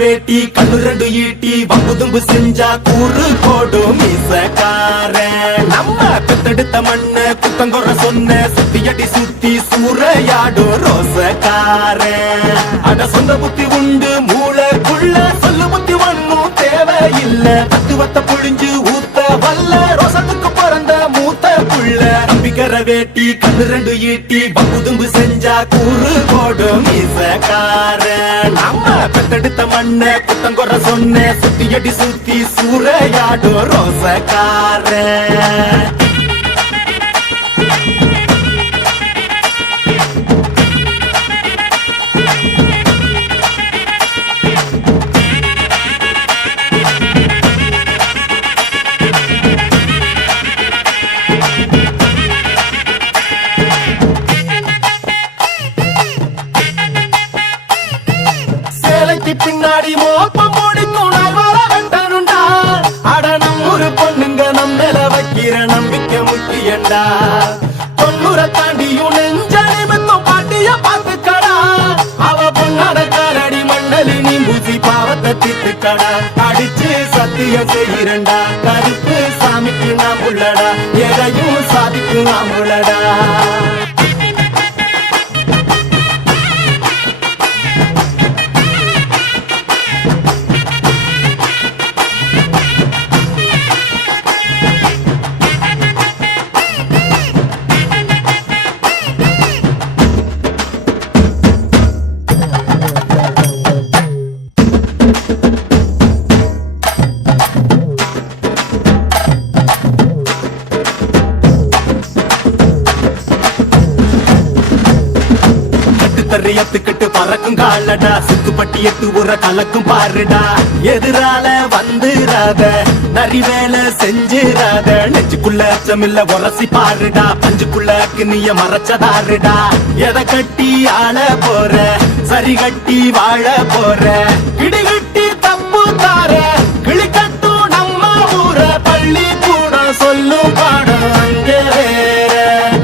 வேட்டி கண்ணு ரெண்டு ஈட்டி வம்புதும்பு செஞ்சா கூறு போடும் மீசக்காரன். நம்ம பெத்தெடுத்த மண்ணு குத்தங்குற சொன்ன சுத்தியடி சுத்தி சூறையாடும் ரோசக்காரன். அட சொந்த புத்தி உண்டு மூளைக்குள்ள சொல்லு புத்தி ஒண்ணும் தேவையில்ல. தத்துவத்தை புழிஞ்சு ஊத்த வல்ல ரோசத்துக்கு பிறந்த மூத்த புள்ள. நம்பிக்கிற வேட்டி கண்ணு ரெண்டு ஈட்டி வம்புதும்பு செஞ்சா கூறு போடும் மீசக்காரன். நம்ம பெத்தெடுத்த மண்ண குத்தங்குற சொன்ன சுத்தியடி சுத்தி சூறையாடும் ரோசக்காரன். பின்னாடி மோப்பம் முடிக்கும் வெட்டனுண்டா. அட நம் ஒரு பொண்ணுங்க நம் மேல வைக்கிற நம்பிக்கை முக்கியண்டா. 90 தாண்டியும் நெஞ்ச நிமித்தம் பாட்டிய பாத்துக்கடா. அவ பொண்ணாட காலடி மண்ணலி நீ பூசி பாவத்தை திட்டுக்கடா. அடிச்சு சத்தியம் செய்கிறண்டா கருப்பு சாமிக்கு நாம் உள்ளடா. எதையும் சாதிக்கும் நாம் உள்ளடா. எத்துக்கிட்டு பறக்கும் காலடா. சுத்துப்பட்டி எட்டு உர கலக்கும் பாருடா. எதிரால வந்துராத நரி வேலை செஞ்சிராத. நெஞ்சுக்குள்ள அச்சமில்ல உரசி பாருடா. பஞ்சுக்குள்ள கிணிய மறைச்சதாருடா. எதை கட்டி ஆள போற சரி கட்டி வாழ போற. கிடிகட்டி தப்பு தார கிளி கட்டும் நம்ம ஊர. பள்ளி கூட சொல்லும் பாடம் அங்கே வேற.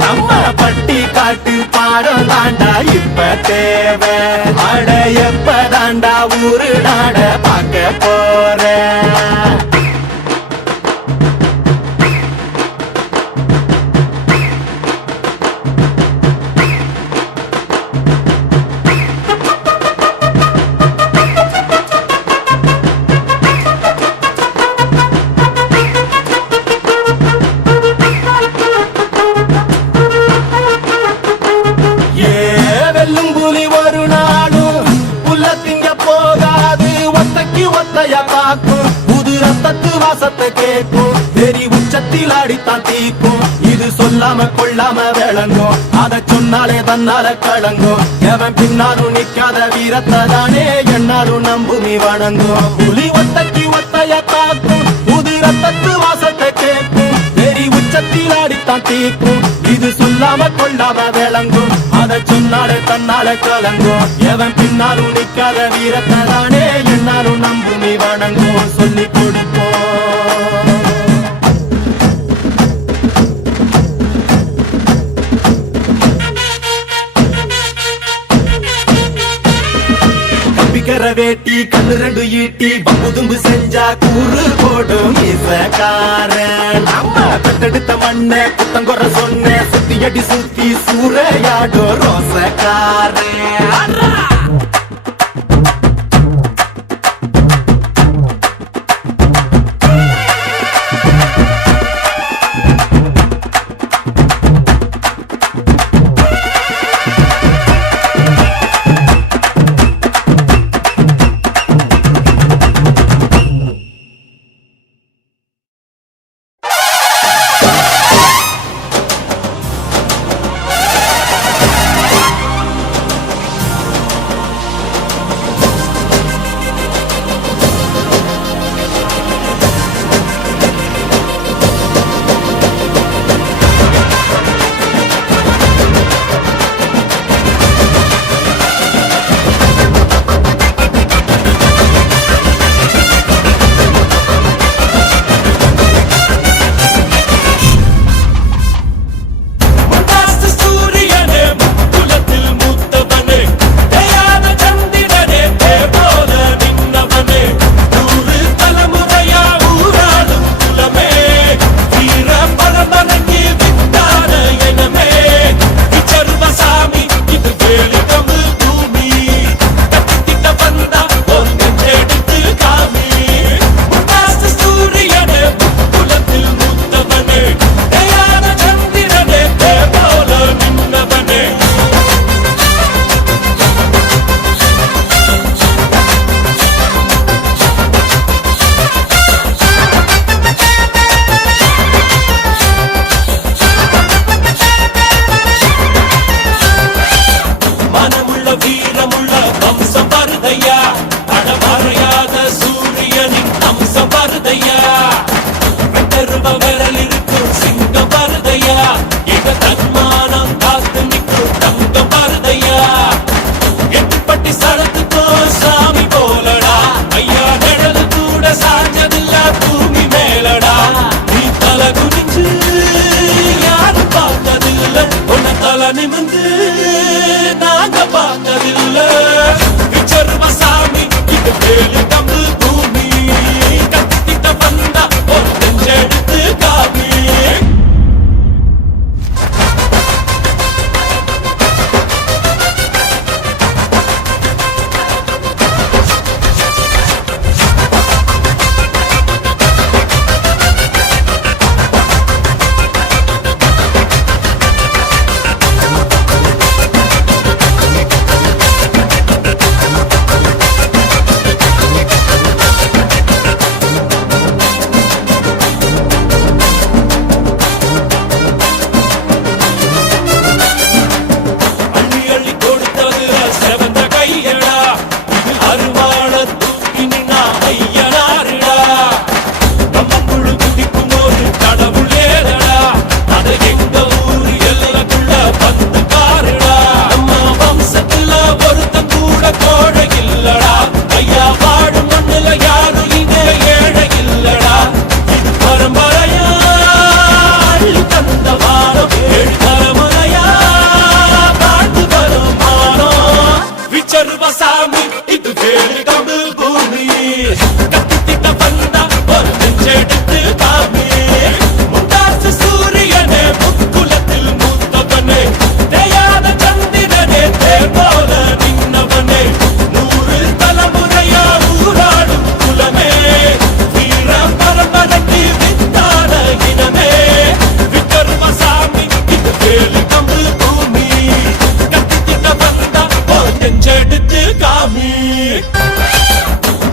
நம்ம பட்டி காட்டு பாடம் தாண்டா இப்ப தேவை. அட எப்ப தாண்டா ஊரு நாட பார்க்க போற. புது ரத்தத்து வாசத்தை கேட்கும். வெறி உச்சத்தில் அடித்தான் தீக்கும். இது சொல்லாம கொள்ளாம விளங்கும். அதை சொன்னாலே தன்னால கலங்கும். எவன் பின்னாலும் நிக்காத வீரத்தை தானே என்னாலும் நம்புமி வணங்கும். புலி ஒத்தைக்கு ஒத்தைய தாக்கும். புது ரத்தத்து வாசத்தை கேட்கும். வெறி உச்சத்தில் அடித்தான் தீக்கும். இது சொல்லாம கொள்ளாம விளங்கும். அதை சொன்னாலே தன்னால கலங்கும். எவன் பின்னாலும் நிக்காத வீரத்தை தானே என்னாலும் நம்புமி வணங்கும். சொல்லிக் கொடுப்போம். நம்பிக்கிற வேட்டி கண்ணு ரெண்டு ஈட்டி வம்புதும்பு செஞ்சா கூறு போடும் மீசக்காரன். நம்ம பெத்தெடுத்த மண்ண குத்தங்குற சொன்ன சுத்தியடி சுத்தி சூறையாடும் ரோசக்காரன். தலை நிமிந்து நாங்க பார்த்ததில்ல விச்சர்வசாமி இது வேலு கம்பு பூமி கத்திட்ட வந்தா ஒரு நெஞ்செடுத்து காமி சர்வசாமி இது வேலு கம்பு பூமி கத்திட்ட வந்தா ஒரு நெஞ்செடுத்து காமி முண்டாசு சூரியனே முக்குலத்தில் மூத்தவனே தேயாத சந்திரனே தேர் போல நின்னவனே 100 தலைமுறையா ஊராடும் குலமே வீர பரம்பரைக்கு வித்தான இனமே விக்கர்மசாமி இது வேலு கம்பு பூமி கத்திட்ட வந்தா ஒரு நெஞ்செடுத்து காமி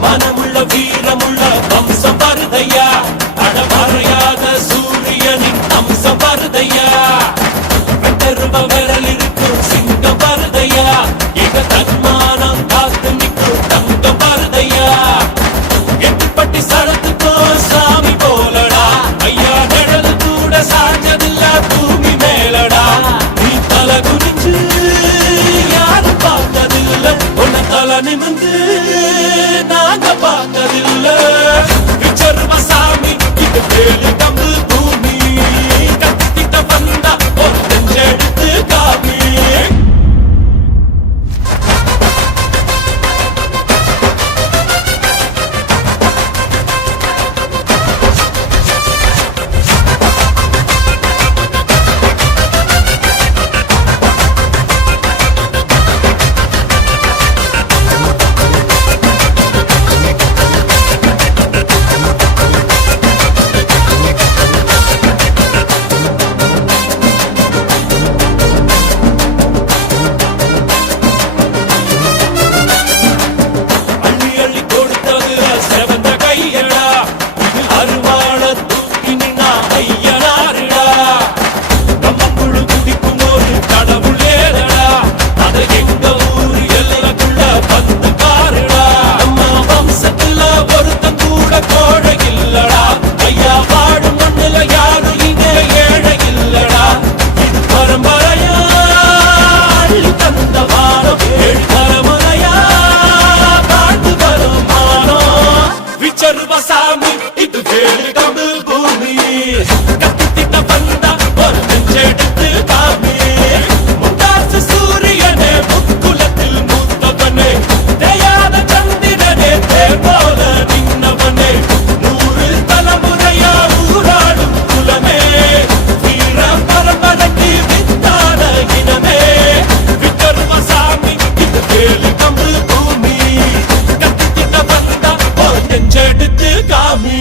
மனமுள்ள வீரமுள்ள வம்சம் வருதையா அடமறையாத சூரியனின் அம்சம் வருதையா வெட்டருவ விரல் இருக்கும் சிங்கம் வருதையா எங்க தன்மானம் காத்து நிற்கும் தங்கம் வருதையா எட்டுப்பட்டி சடத்துக்கோ சாமி போலடா ஐயா நிழல் கூட சாஞ்சதில்ல பூமி மேலடா நீ தலை குனிஞ்சு யாரும் பார்த்ததில்ல உன்னை தலை நிமிந்து நாங்க பார்த்ததில்ல விச்சர்வசாமி இது வேலு கம்பு பூமி கத்திட்ட வந்தா ஒரு நெஞ்செடுத்து காமி சர்வசாமி இது வேலு கம்பு பூமி கத்திட்ட வந்தா ஒரு நெஞ்செடுத்து காமி முண்டாசு சூரியனே முக்குலத்தில் மூத்தவனே தேயாத சந்திரனே தேர் போல நின்னவனே 100 தலைமுறையா ஊராடும் குலமே வீர பரம்பரைக்கு வித்தான இனமே விக்கர்மசாமி இது வேலு கம்பு பூமி கத்திட்ட வந்தா ஒரு நெஞ்செடுத்து காமி